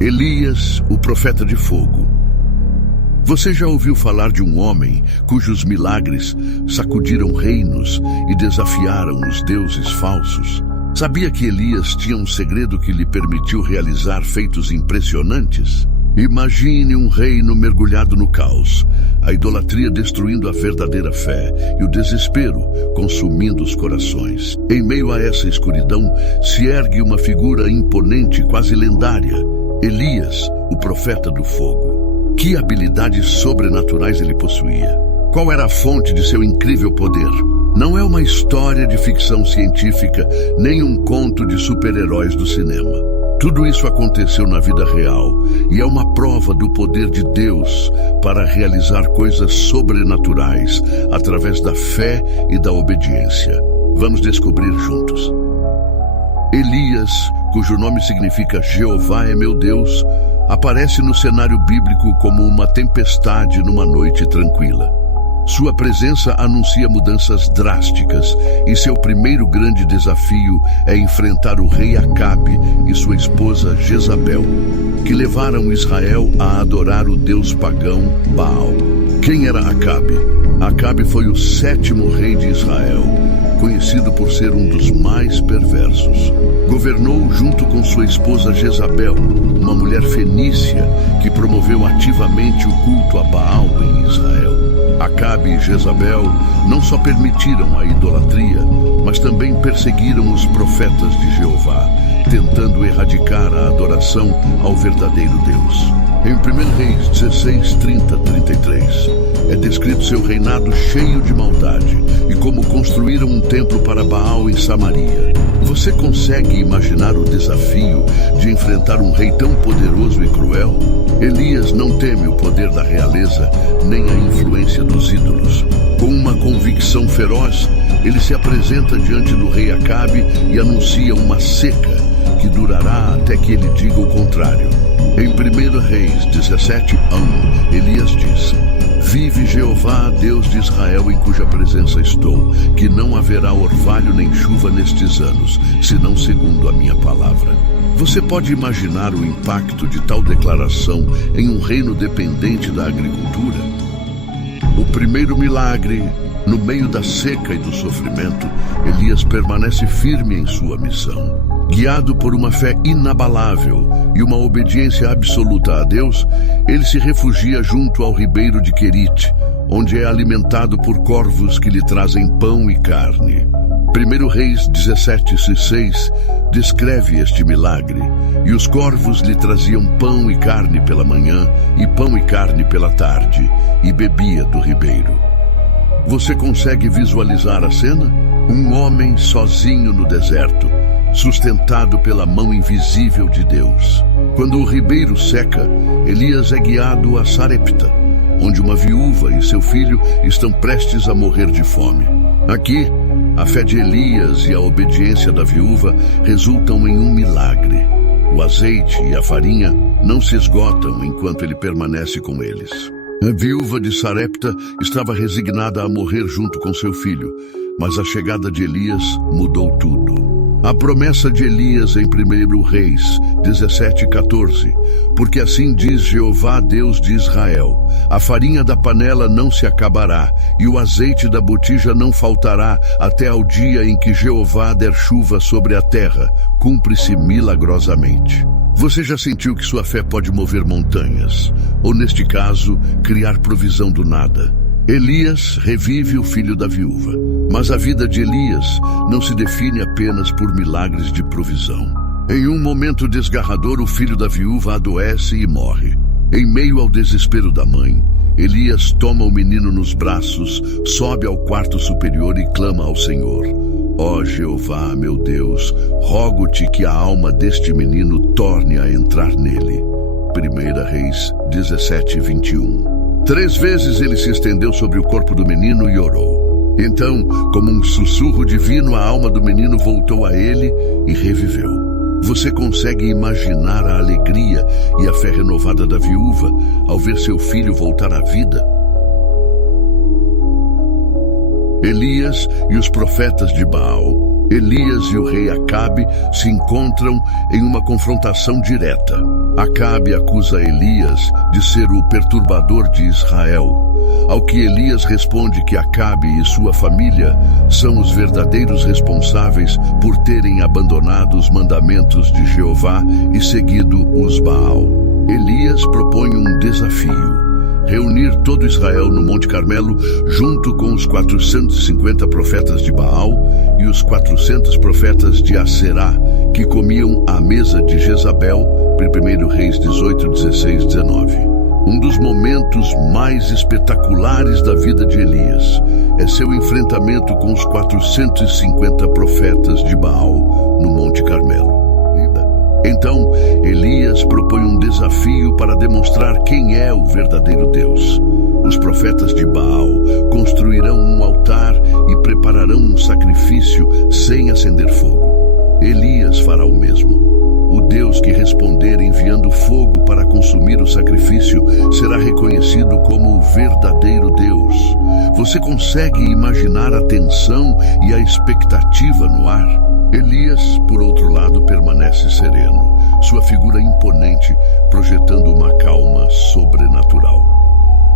Elias, o profeta de fogo. Você já ouviu falar de um homem cujos milagres sacudiram reinos e desafiaram os deuses falsos? Sabia que Elias tinha um segredo que lhe permitiu realizar feitos impressionantes? Imagine um reino mergulhado no caos, a idolatria destruindo a verdadeira fé e o desespero consumindo os corações. Em meio a essa escuridão, se ergue uma figura imponente, quase lendária, Elias, o profeta do fogo. Que habilidades sobrenaturais ele possuía? Qual era a fonte de seu incrível poder? Não é uma história de ficção científica, nem um conto de super-heróis do cinema. Tudo isso aconteceu na vida real e é uma prova do poder de Deus para realizar coisas sobrenaturais através da fé e da obediência. Vamos descobrir juntos. Elias, cujo nome significa Jeová é meu Deus, aparece no cenário bíblico como uma tempestade numa noite tranquila. Sua presença anuncia mudanças drásticas e seu primeiro grande desafio é enfrentar o rei Acabe e sua esposa Jezabel, que levaram Israel a adorar o deus pagão Baal. Quem era Acabe? Acabe foi o 7º rei de Israel, conhecido por ser um dos mais perversos. Governou junto com sua esposa Jezabel, uma mulher fenícia que promoveu ativamente o culto a Baal em Israel. Acabe e Jezabel não só permitiram a idolatria, mas também perseguiram os profetas de Jeová, tentando erradicar a adoração ao verdadeiro Deus. Em 1 Reis 16, 30, 33, é descrito seu reinado cheio de maldade e como construíram um templo para Baal em Samaria. Você consegue imaginar o desafio de enfrentar um rei tão poderoso e cruel? Elias não teme o poder da realeza, nem a influência dos ídolos. Com uma convicção feroz, ele se apresenta diante do rei Acabe e anuncia uma seca que durará até que ele diga o contrário. Em 1 Reis 17, 1, Elias diz: Vive Jeová, Deus de Israel, em cuja presença estou, que não haverá orvalho nem chuva nestes anos, senão segundo a minha palavra. Você pode imaginar o impacto de tal declaração em um reino dependente da agricultura? O primeiro milagre, no meio da seca e do sofrimento, Elias permanece firme em sua missão. Guiado por uma fé inabalável e uma obediência absoluta a Deus, ele se refugia junto ao ribeiro de Querite, onde é alimentado por corvos que lhe trazem pão e carne. 1 Reis 17:6 descreve este milagre, e os corvos lhe traziam pão e carne pela manhã e pão e carne pela tarde, e bebia do ribeiro. Você consegue visualizar a cena? Um homem sozinho no deserto, sustentado pela mão invisível de Deus. Quando o ribeiro seca, Elias é guiado a Sarepta, onde uma viúva e seu filho estão prestes a morrer de fome. Aqui, a fé de Elias e a obediência da viúva resultam em um milagre. O azeite e a farinha não se esgotam enquanto ele permanece com eles. A viúva de Sarepta estava resignada a morrer junto com seu filho, mas a chegada de Elias mudou tudo. A promessa de Elias em 1 Reis 17:14, porque assim diz Jeová, Deus de Israel, a farinha da panela não se acabará, e o azeite da botija não faltará, até ao dia em que Jeová der chuva sobre a terra, cumpre-se milagrosamente. Você já sentiu que sua fé pode mover montanhas, ou neste caso, criar provisão do nada? Elias revive o filho da viúva, mas a vida de Elias não se define apenas por milagres de provisão. Em um momento desgarrador, o filho da viúva adoece e morre. Em meio ao desespero da mãe, Elias toma o menino nos braços, sobe ao quarto superior e clama ao Senhor: Ó Jeová, meu Deus, rogo-te que a alma deste menino torne a entrar nele. 1 Reis 17:21. 3 vezes ele se estendeu sobre o corpo do menino e orou. Então, como um sussurro divino, a alma do menino voltou a ele e reviveu. Você consegue imaginar a alegria e a fé renovada da viúva ao ver seu filho voltar à vida? Elias e os profetas de Baal Elias e o rei Acabe se encontram em uma confrontação direta. Acabe acusa Elias de ser o perturbador de Israel, ao que Elias responde que Acabe e sua família são os verdadeiros responsáveis por terem abandonado os mandamentos de Jeová e seguido os Baal. Elias propõe um desafio: reunir todo Israel no Monte Carmelo, junto com os 450 profetas de Baal e os 400 profetas de Aserá, que comiam à mesa de Jezabel, 1 Reis 18, 16, 19. Um dos momentos mais espetaculares da vida de Elias é seu enfrentamento com os 450 profetas de Baal no Monte Carmelo. Então, Elias propõe um desafio para demonstrar quem é o verdadeiro Deus. Os profetas de Baal construirão um altar e prepararão um sacrifício sem acender fogo. Elias fará o mesmo. O Deus que responder enviando fogo para consumir o sacrifício será reconhecido como o verdadeiro Deus. Você consegue imaginar a tensão e a expectativa no ar? Elias, por outro lado, permanece sereno, sua figura imponente projetando uma calma sobrenatural.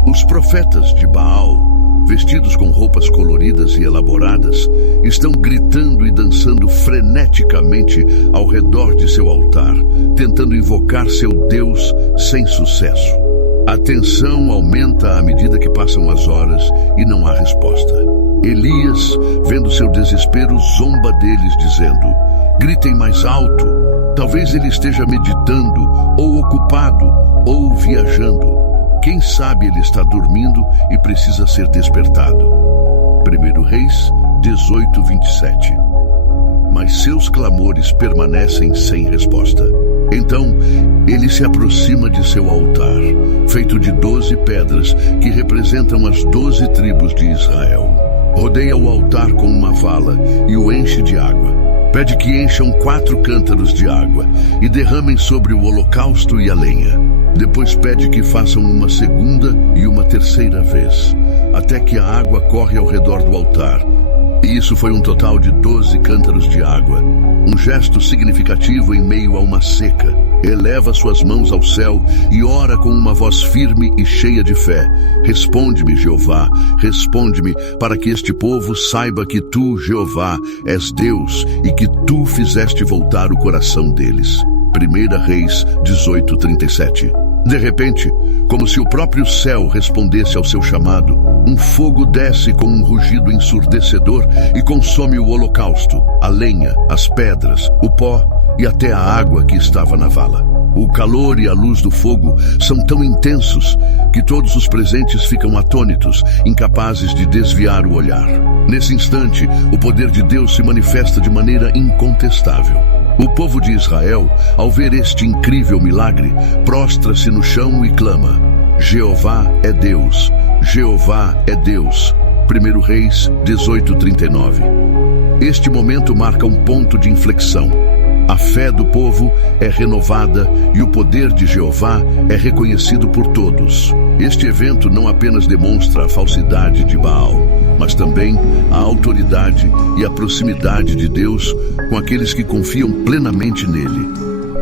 Os profetas de Baal, vestidos com roupas coloridas e elaboradas, estão gritando e dançando freneticamente ao redor de seu altar, tentando invocar seu Deus sem sucesso. A tensão aumenta à medida que passam as horas e não há resposta. Elias, vendo seu desespero, zomba deles, dizendo: gritem mais alto. Talvez ele esteja meditando, ou ocupado, ou viajando. Quem sabe ele está dormindo e precisa ser despertado. 1 Reis 18, 27. Mas seus clamores permanecem sem resposta. Então, ele se aproxima de seu altar, feito de 12 pedras que representam as 12 tribos de Israel. Rodeia o altar com uma vala e o enche de água. Pede que encham 4 cântaros de água e derramem sobre o holocausto e a lenha. Depois pede que façam uma segunda e uma terceira vez, até que a água corre ao redor do altar. E isso foi um total de 12 cântaros de água, um gesto significativo em meio a uma seca. Eleva suas mãos ao céu e ora com uma voz firme e cheia de fé: responde-me, Jeová, responde-me, para que este povo saiba que tu, Jeová, és Deus e que tu fizeste voltar o coração deles. 1 Reis 18, 37. De repente, como se o próprio céu respondesse ao seu chamado, um fogo desce com um rugido ensurdecedor e consome o holocausto, a lenha, as pedras, o pó e até a água que estava na vala. O calor e a luz do fogo são tão intensos que todos os presentes ficam atônitos, incapazes de desviar o olhar. Nesse instante, o poder de Deus se manifesta de maneira incontestável. O povo de Israel, ao ver este incrível milagre, prostra-se no chão e clama: Jeová é Deus, Jeová é Deus. 1 Reis 18, 39. Este momento marca um ponto de inflexão. A fé do povo é renovada e o poder de Jeová é reconhecido por todos. Este evento não apenas demonstra a falsidade de Baal, mas também a autoridade e a proximidade de Deus com aqueles que confiam plenamente nele.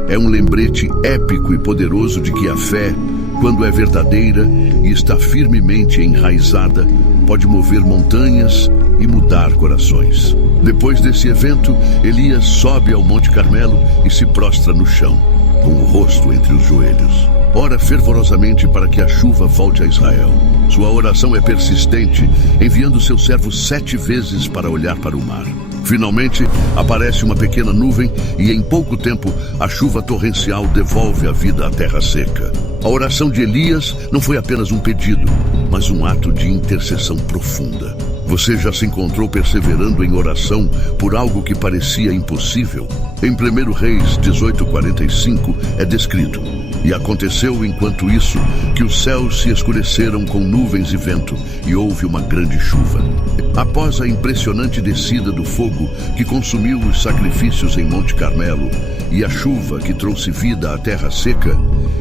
É um lembrete épico e poderoso de que a fé, quando é verdadeira e está firmemente enraizada, pode mover montanhas e mudar corações. Depois desse evento, Elias sobe ao Monte Carmelo e se prostra no chão, com o rosto entre os joelhos. Ora fervorosamente para que a chuva volte a Israel. Sua oração é persistente, enviando seu servo 7 vezes para olhar para o mar. Finalmente, aparece uma pequena nuvem e em pouco tempo a chuva torrencial devolve a vida à terra seca. A oração de Elias não foi apenas um pedido, mas um ato de intercessão profunda. Você já se encontrou perseverando em oração por algo que parecia impossível? Em 1 Reis 18:45 é descrito: E aconteceu enquanto isso que os céus se escureceram com nuvens e vento, e houve uma grande chuva. Após a impressionante descida do fogo que consumiu os sacrifícios em Monte Carmelo, e a chuva que trouxe vida à terra seca,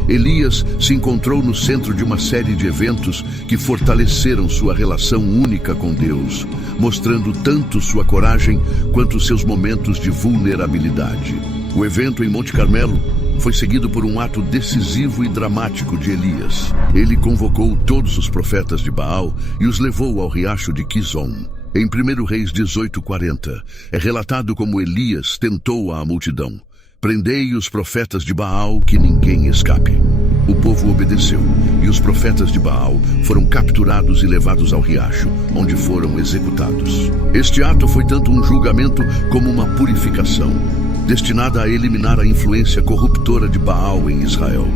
Elias se encontrou no centro de uma série de eventos que fortaleceram sua relação única com Deus, mostrando tanto sua coragem quanto seus momentos de vulnerabilidade. O evento em Monte Carmelo foi seguido por um ato decisivo e dramático de Elias. Ele convocou todos os profetas de Baal e os levou ao riacho de Quizon. Em 1 Reis 18:40, é relatado como Elias tentou à multidão: prendei os profetas de Baal, que ninguém escape. O povo obedeceu, e os profetas de Baal foram capturados e levados ao riacho, onde foram executados. Este ato foi tanto um julgamento como uma purificação, destinada a eliminar a influência corruptora de Baal em Israel.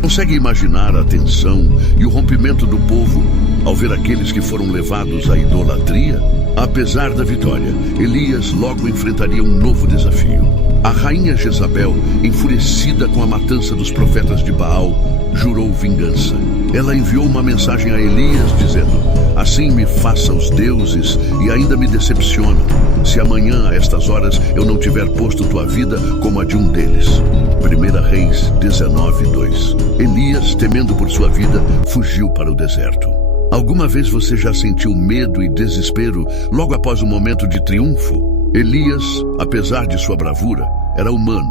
Consegue imaginar a tensão e o rompimento do povo ao ver aqueles que foram levados à idolatria? Apesar da vitória, Elias logo enfrentaria um novo desafio. A rainha Jezabel, enfurecida com a matança dos profetas de Baal, jurou vingança. Ela enviou uma mensagem a Elias dizendo: assim me faça os deuses e ainda me decepciona, se amanhã a estas horas eu não tiver posto tua vida como a de um deles. 1 Reis 19:2. Elias, temendo por sua vida, fugiu para o deserto. Alguma vez você já sentiu medo e desespero logo após um momento de triunfo? Elias, apesar de sua bravura, era humano,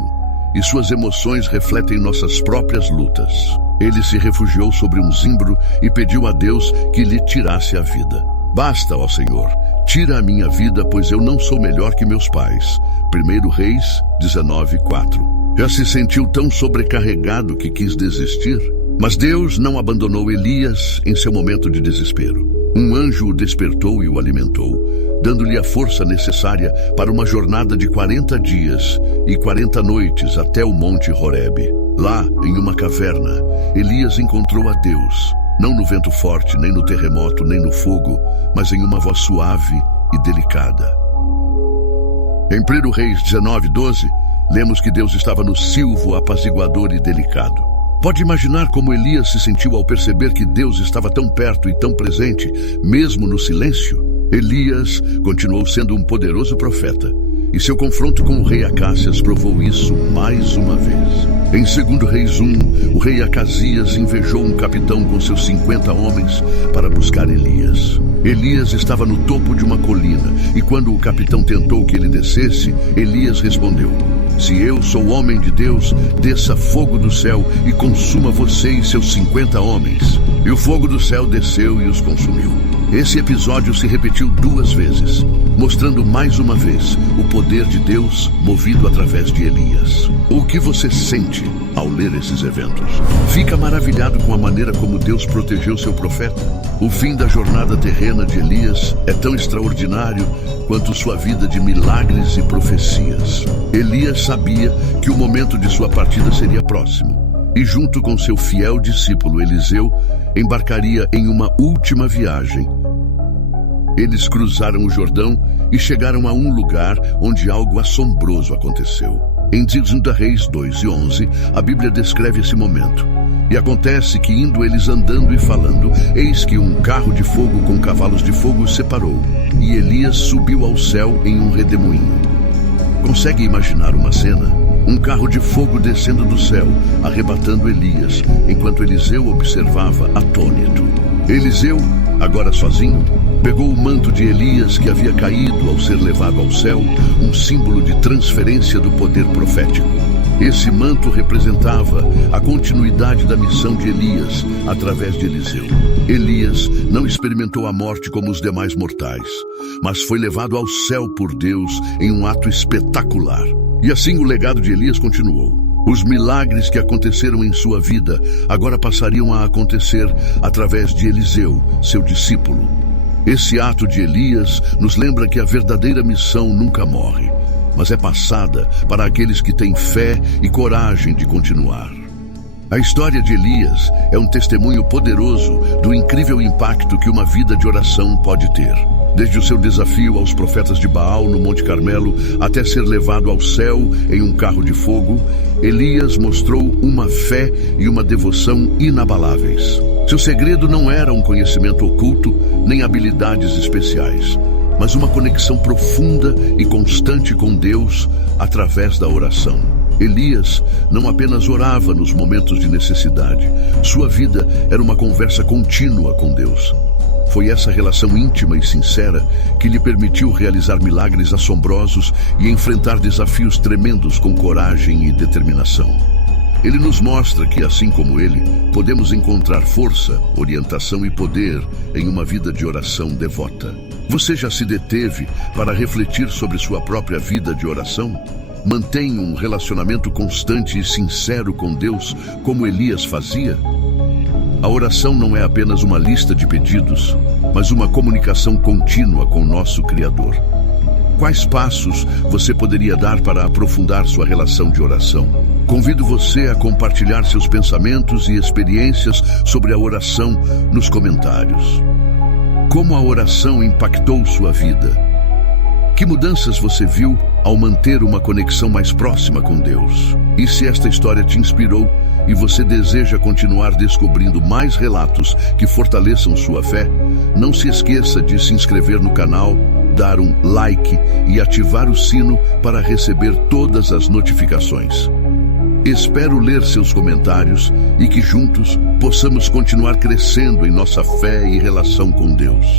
e suas emoções refletem nossas próprias lutas. Ele se refugiou sobre um zimbro e pediu a Deus que lhe tirasse a vida. Basta, ó Senhor, tira a minha vida, pois eu não sou melhor que meus pais. 1 Reis 19:4. Já se sentiu tão sobrecarregado que quis desistir? Mas Deus não abandonou Elias em seu momento de desespero. Um anjo o despertou e o alimentou, dando-lhe a força necessária para uma jornada de 40 dias e 40 noites até o Monte Horebe. Lá, em uma caverna, Elias encontrou a Deus, não no vento forte, nem no terremoto, nem no fogo, mas em uma voz suave e delicada. Em 1 Reis 19:12, lemos que Deus estava no silvo apaziguador e delicado. Pode imaginar como Elias se sentiu ao perceber que Deus estava tão perto e tão presente, mesmo no silêncio? Elias continuou sendo um poderoso profeta, e seu confronto com o rei Acácias provou isso mais uma vez. Em 2 Reis 1, o rei Acasias invejou um capitão com seus 50 homens para buscar Elias. Elias estava no topo de uma colina, e quando o capitão tentou que ele descesse, Elias respondeu: se eu sou homem de Deus, desça fogo do céu e consuma você e seus 50 homens. E o fogo do céu desceu e os consumiu. Esse episódio se repetiu 2 vezes, mostrando mais uma vez o poder de Deus movido através de Elias. O que você sente ao ler esses eventos? Fica maravilhado com a maneira como Deus protegeu seu profeta? O fim da jornada terrena de Elias é tão extraordinário quanto sua vida de milagres e profecias. Elias sabia que o momento de sua partida seria próximo, e junto com seu fiel discípulo Eliseu, embarcaria em uma última viagem. Eles cruzaram o Jordão e chegaram a um lugar onde algo assombroso aconteceu. Em 2 Reis 2:11, a Bíblia descreve esse momento. E acontece que, indo eles andando e falando, eis que um carro de fogo com cavalos de fogo os separou, e Elias subiu ao céu em um redemoinho. Consegue imaginar uma cena? Um carro de fogo descendo do céu, arrebatando Elias, enquanto Eliseu observava atônito. Eliseu, agora sozinho, pegou o manto de Elias que havia caído ao ser levado ao céu, um símbolo de transferência do poder profético. Esse manto representava a continuidade da missão de Elias através de Eliseu. Elias não experimentou a morte como os demais mortais, mas foi levado ao céu por Deus em um ato espetacular. E assim o legado de Elias continuou. Os milagres que aconteceram em sua vida agora passariam a acontecer através de Eliseu, seu discípulo. Esse ato de Elias nos lembra que a verdadeira missão nunca morre, mas é passada para aqueles que têm fé e coragem de continuar. A história de Elias é um testemunho poderoso do incrível impacto que uma vida de oração pode ter. Desde o seu desafio aos profetas de Baal no Monte Carmelo até ser levado ao céu em um carro de fogo, Elias mostrou uma fé e uma devoção inabaláveis. Seu segredo não era um conhecimento oculto nem habilidades especiais, mas uma conexão profunda e constante com Deus através da oração. Elias não apenas orava nos momentos de necessidade, sua vida era uma conversa contínua com Deus. Foi essa relação íntima e sincera que lhe permitiu realizar milagres assombrosos e enfrentar desafios tremendos com coragem e determinação. Ele nos mostra que, assim como ele, podemos encontrar força, orientação e poder em uma vida de oração devota. Você já se deteve para refletir sobre sua própria vida de oração? Mantém um relacionamento constante e sincero com Deus, como Elias fazia? A oração não é apenas uma lista de pedidos, mas uma comunicação contínua com nosso Criador. Quais passos você poderia dar para aprofundar sua relação de oração? Convido você a compartilhar seus pensamentos e experiências sobre a oração nos comentários. Como a oração impactou sua vida? Que mudanças você viu ao manter uma conexão mais próxima com Deus? E se esta história te inspirou e você deseja continuar descobrindo mais relatos que fortaleçam sua fé, não se esqueça de se inscrever no canal, dar um like e ativar o sino para receber todas as notificações. Espero ler seus comentários e que juntos possamos continuar crescendo em nossa fé e relação com Deus.